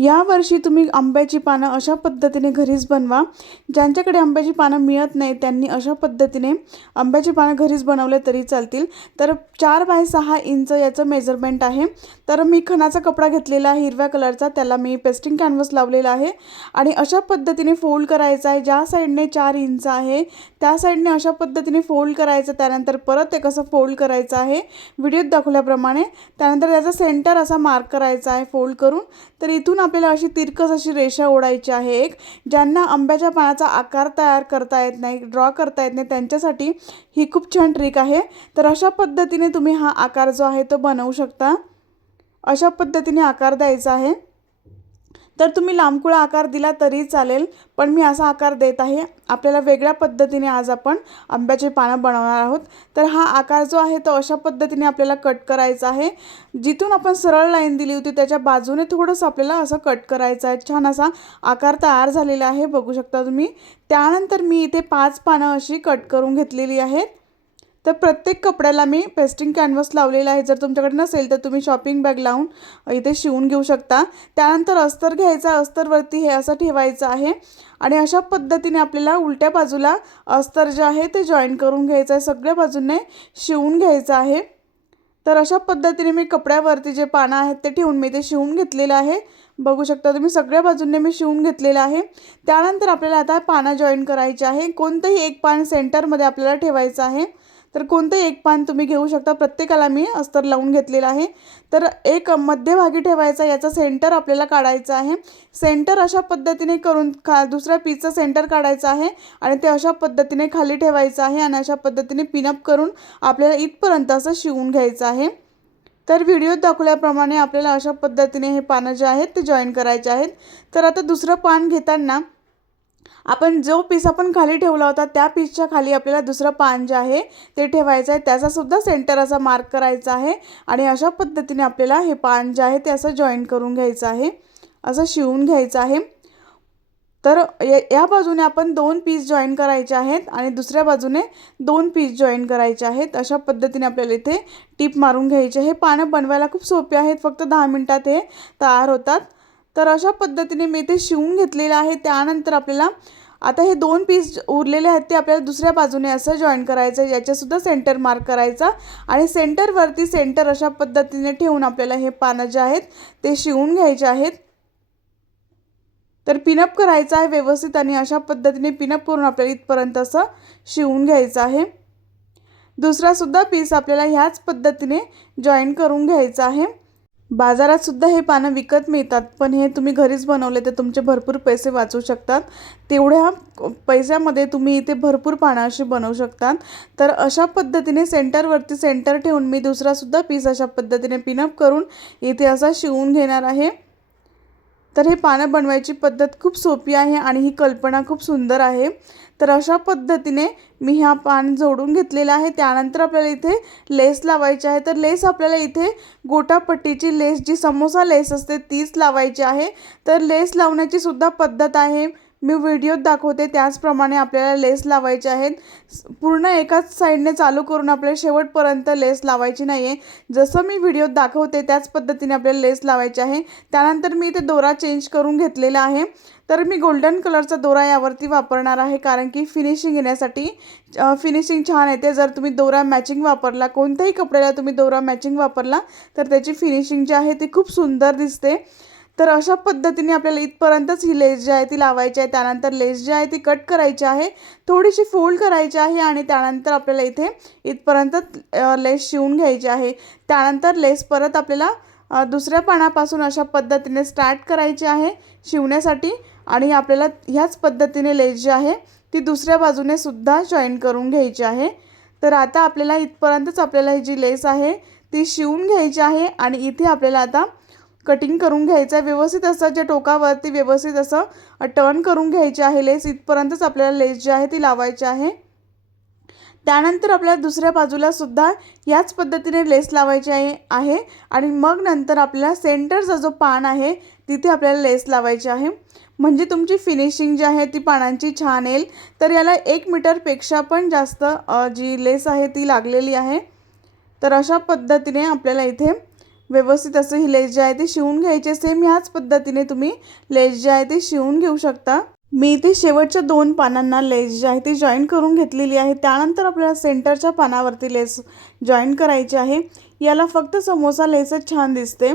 यावर्षी तुम्ही आंब्याची पानं अशा पद्धतीने घरीच बनवा. ज्यांच्याकडे आंब्याची पानं मिळत नाही त्यांनी अशा पद्धतीने आंब्याची पानं घरीच बनवले तरी चालतील. तर चार बाय सहा इंच याचं मेजरमेंट आहे. तर मी खणाचा कपडा घेतलेला आहे हिरव्या कलरचा. त्याला मी पेस्टिंग कॅनव्हस लावलेला आहे. आणि अशा पद्धतीने फोल्ड करायचा आहे. ज्या साईडने चार इंच आहे त्या साईडने अशा पद्धतीने फोल्ड करायचं. त्यानंतर परत ते कसं फोल्ड करायचं आहे. व्हिडिओत दाखवल्याप्रमाणे. त्यानंतर त्याचा सेंटर असा मार्क करायचा आहे फोल्ड करून. तर इथून आपल्याला अशी तिरकस अशी रेषा ओढायची आहे एक ज्यांना आंब्याच्या पानाचा आकार तयार करता येत नाही ड्रॉ करता येत नाही. त्यांच्यासाठी ही खूप छान ट्रिक आहे. तर अशा पद्धतीने तुम्ही हा आकार जो आहे तो बनवू शकता. अशा पद्धतीने आकार द्यायचा आहे. तर तुम्ही लांबकुळा आकार दिला तरी चालेल पण मी असा आकार देत आहे. आपल्याला वेगळ्या पद्धतीने आज आपण आंब्याची पानं बनवणार आहोत. तर हा आकार जो आहे तो अशा पद्धतीने आपल्याला कट करायचा आहे. जिथून आपण सरळ लाईन दिली होती त्याच्या बाजूने थोडंसं आपल्याला असं कट करायचं आहे. छान असा आकार तयार झालेला आहे बघू शकता तुम्ही. त्यानंतर मी इथे पाच पानं अशी कट करून घेतलेली आहेत. तर प्रत्येक कपड्याला मी पेस्टिंग कॅनव्हस लावलेला आहे. जर तुमच्याकडे नसेल तर तुम्ही शॉपिंग बॅग लावून इथे शिवून घेऊ शकता. त्यानंतर अस्तर घ्यायचा अस्तरवरती हे असं ठेवायचं आहे. आणि अशा पद्धतीने आपल्याला उलट्या बाजूला अस्तर जे आहे ते जॉईन करून घ्यायचं आहे. सगळ्या बाजूने शिवून घ्यायचं आहे. तर अशा पद्धतीने मी कपड्यावरती जे पानं आहेत ते ठेवून मी ते शिवून घेतलेलं आहे. बघू शकता तुम्ही सगळ्या बाजूंनी मी शिवून घेतलेलं आहे. त्यानंतर आपल्याला आता पानं जॉईन करायचे आहे. कोणतंही एक पान सेंटरमध्ये आपल्याला ठेवायचं आहे. तर कोणतंही एक पान तुम्ही घेऊ शकता. प्रत्येकाला मी अस्तर लावून घेतलेलं आहे. तर एक मध्यभागी ठेवायचा याचा सेंटर आपल्याला काढायचा आहे. सेंटर अशा पद्धतीने करून खा दुसऱ्या पीसचं सेंटर काढायचं आहे आणि ते अशा पद्धतीने खाली ठेवायचं आहे आणि अशा पद्धतीने पिनअप करून आपल्याला इथपर्यंत असं शिवून घ्यायचं आहे. तर व्हिडिओत दाखवल्याप्रमाणे आपल्याला अशा पद्धतीने हे पानं जे आहेत ते जॉईन करायचे आहेत. तर आता दुसरं पान घेताना आपण जो पीस आपण खाली ठेवला होता त्या पीसच्या खाली आपल्याला दुसरं पान जे आहे ते ठेवायचं आहे. त्याचासुद्धा सेंटर असा मार्क करायचा आहे आणि अशा पद्धतीने आपल्याला हे पान जे आहे ते असं जॉईन करून घ्यायचं आहे. असं शिवून घ्यायचं आहे. तर या या बाजूने आपण दोन पीस जॉईन करायचे आहेत आणि दुसऱ्या बाजूने दोन पीस जॉईन करायचे आहेत. अशा पद्धतीने आपल्याला इथे टीप मारून घ्यायचे हे पानं बनवायला खूप सोपे आहेत फक्त दहा मिनटात हे तयार होतात. तर अशा पद्धतीने मी ते शिवून घेतलेलं आहे. त्यानंतर आपल्याला आता हे दोन पीस उरलेले आहेत ते आपल्याला दुसऱ्या बाजूने असं जॉईन करायचं आहे याच्यासुद्धा सेंटर मार्क करायचा. आणि सेंटरवरती सेंटर अशा पद्धतीने ठेवून आपल्याला हे पानं जे आहेत ते शिवून घ्यायचे आहेत. तर पिनअप करायचं आहे व्यवस्थित आणि अशा पद्धतीने पिनअप करून आपल्याला इथपर्यंत असं शिवून घ्यायचं आहे. दुसरासुद्धा पीस आपल्याला ह्याच पद्धतीने जॉईन करून घ्यायचा आहे. बाजारात सुद्धा हे पानं विकत मिळतात पण हे तुम्ही घरीच बनवले तर तुमचे भरपूर पैसे वाचू शकतात. तेवढ्या पैशामध्ये तुम्ही इथे भरपूर पानं अशी बनवू शकतात. तर अशा पद्धतीने सेंटरवरती सेंटर ठेवून मी दुसरासुद्धा पीस अशा पद्धतीने पिनअप करून इथे असा शिवून घेणार आहे. तर हे पानं बनवायची पद्धत खूप सोपी आहे आणि ही कल्पना खूप सुंदर आहे. तर अशा पद्धतीने मी ह्या पान जोडून घेतलेलं आहे. त्यानंतर आपल्याला इथे लेस लावायची आहे. तर लेस आपल्याला इथे गोटापट्टीची लेस जी समोसा लेस असते तीच लावायची आहे. तर लेस लावण्याची सुद्धा पद्धत आहे. मी व्हिडिओत दाखवते त्याचप्रमाणे आपल्याला लेस लावायचे आहेत. पूर्ण एकाच साईडने चालू करून आपल्याला शेवटपर्यंत लेस लावायची नाही आहे जसं मी व्हिडिओत दाखवते त्याच पद्धतीने आपल्याला लेस लावायची आहे. त्यानंतर मी इथे दोरा चेंज करून घेतलेला आहे. तर मी गोल्डन कलरचा दोरा यावरती वापरणार आहे कारण की फिनिशिंग येण्यासाठी फिनिशिंग छान येते. जर तुम्ही दोरा मॅचिंग वापरला कोणत्याही कपड्याला तुम्ही दोरा मॅचिंग वापरला तर त्याची फिनिशिंग जी आहे ती खूप सुंदर दिसते. तर अशा पद्धतीने आपल्याला इथपर्यंतच ही लेस जी आहे ती लावायची आहे. त्यानंतर लेस जी आहे ती कट करायची आहे. थोडीशी फोल्ड करायची आहे आणि त्यानंतर आपल्याला इथे इथपर्यंत लेस शिवून घ्यायची आहे. त्यानंतर लेस परत आपल्याला दुसऱ्या पानापासून अशा पद्धतीने स्टार्ट करायची आहे शिवण्यासाठी. आणि आपल्याला ह्याच पद्धतीने लेस जी आहे ती दुसऱ्या बाजूने सुद्धा जॉईन करून घ्यायची आहे. तर आता आपल्याला इथपर्यंतच आपल्याला ही जी लेस आहे ती शिवून घ्यायची आहे. आणि इथे आपल्याला आता कटिंग करून घ्यायचं आहे. व्यवस्थित असं जे टोकावरती व्यवस्थित असं टर्न करून घ्यायचे आहे. लेस इथपर्यंतच आपल्याला लेस जी आहे ती लावायची आहे. त्यानंतर आपल्याला दुसऱ्या बाजूला सुद्धा याच पद्धतीने लेस लावायची आहे आहे. आणि मग नंतर आपल्याला सेंटरचा जो पान आहे तिथे आपल्याला लेस लावायची आहे. म्हणजे तुमची फिनिशिंग जी आहे ती पानांची छान येईल. तर याला एक मीटरपेक्षा पण जास्त जी लेस आहे ती लागलेली आहे. तर अशा पद्धतीने आपल्याला इथे व्यवस्थित असं ही लेस जे आहे ते शिवून घ्यायचे सेम ह्याच पद्धतीने तुम्ही लेस जे आहे ते शिवून घेऊ शकता. मी इथे शेवटच्या दोन पानांना लेस जी आहे ती जॉईन करून घेतलेली आहे. त्यानंतर आपल्याला सेंटरच्या पानावरती लेस जॉईन करायची आहे. याला फक्त समोसा लेसच छान दिसते.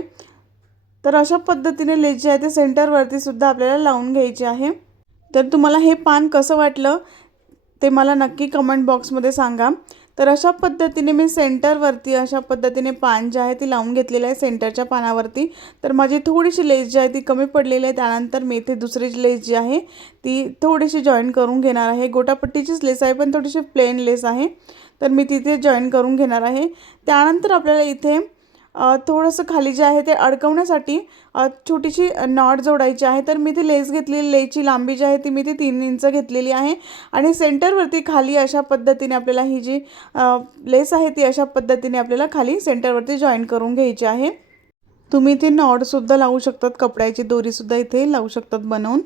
तर अशा पद्धतीने लेस जे आहे ते सेंटरवरती सुद्धा आपल्याला लावून घ्यायची आहे. तर तुम्हाला हे पान कसं वाटलं ते मला नक्की कमेंट बॉक्समध्ये सांगा. तर अशा पद्धतीने मी सेंटरवरती अशा पद्धतीने पान जे आहे ती लावून घेतलेलं आहे सेंटरच्या पानावरती. तर माझी थोडीशी लेस जी आहे ती कमी पडलेली आहे. त्यानंतर मी इथे दुसरी लेस जी आहे ती थोडीशी जॉईन करून घेणार आहे. गोटापट्टीचीच लेस आहे पण थोडीशी प्लेन लेस आहे. तर मी तिथे जॉईन करून घेणार आहे. त्यानंतर आपल्याला इथे थोडंसं खाली जे आहे ते अडकवण्यासाठी छोटीशी नॉट जोडायची आहे. तर मी ती लेस घेतलेली लेसची लांबी जी आहे ती मी ती तीन इंच घेतलेली आहे. आणि सेंटरवरती खाली अशा पद्धतीने आपल्याला ही जी लेस आहे ती अशा पद्धतीने आपल्याला खाली सेंटरवरती जॉईन करून घ्यायची आहे. तुम्ही इथे नॉडसुद्धा लावू शकतात कपड्याची दोरीसुद्धा इथे लावू शकतात बनवून.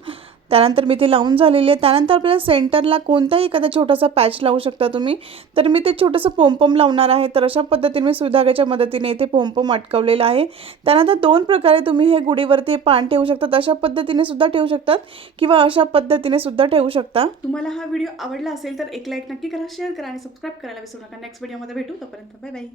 त्यानंतर मी ती लावून झालेली आहे. त्यानंतर आपल्याला सेंटरला कोणताही एखादा छोटासा पॅच लावू शकता तुम्ही. तर मी ते छोटंसं पोमपम लावणार आहे. तर अशा पद्धतीने मी सुधागाच्या मदतीने इथे पोमपम अटकवलेलं आहे. त्यानंतर दोन प्रकारे तुम्ही हे गुढीवरती पान ठेवू शकतात. अशा पद्धतीने सुद्धा ठेवू शकतात किंवा अशा पद्धतीने सुद्धा ठेवू शकता. तुम्हाला हा व्हिडिओ आवडला असेल तर एक लाईक नक्की करा शेअर करा आणि सबस्क्राईब करायला विसरू नका. नेक्स्ट व्हिडिओमध्ये भेटू. तोपर्यंत बाय बाय.